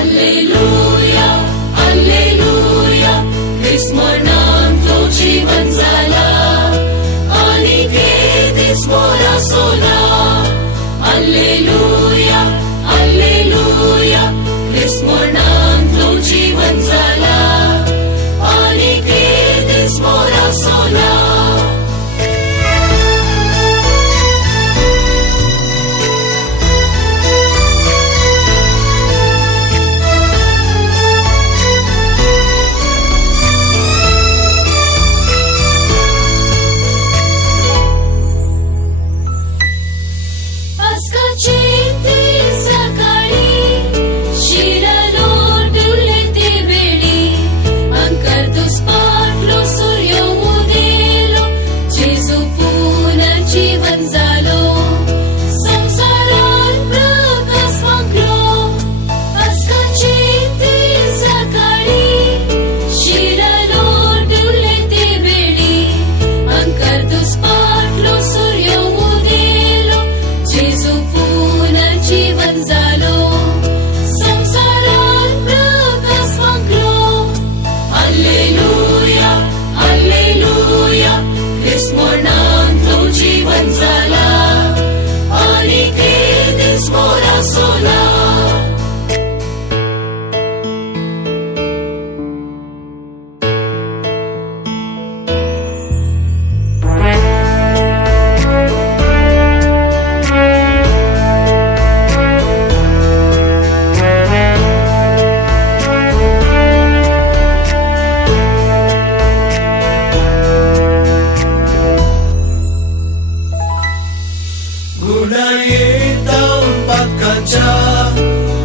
Alleluja, Alleluja, ख्रिस्मरणांत तो जीवन झाला आणि केदीस मोरा सोला. Alleluja, Alleluja, ख्रिस्मरणांत तो जीवन झाला आणि केदीस मोरा सोला.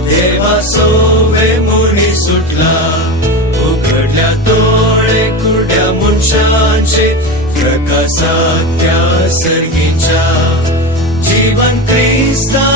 देवा सोवे मुनी सुटला, उघडल्या डोळे कुड्या मनशांचे, प्रकाशात त्या सर्गीच्या जीवन ख्रिस्ता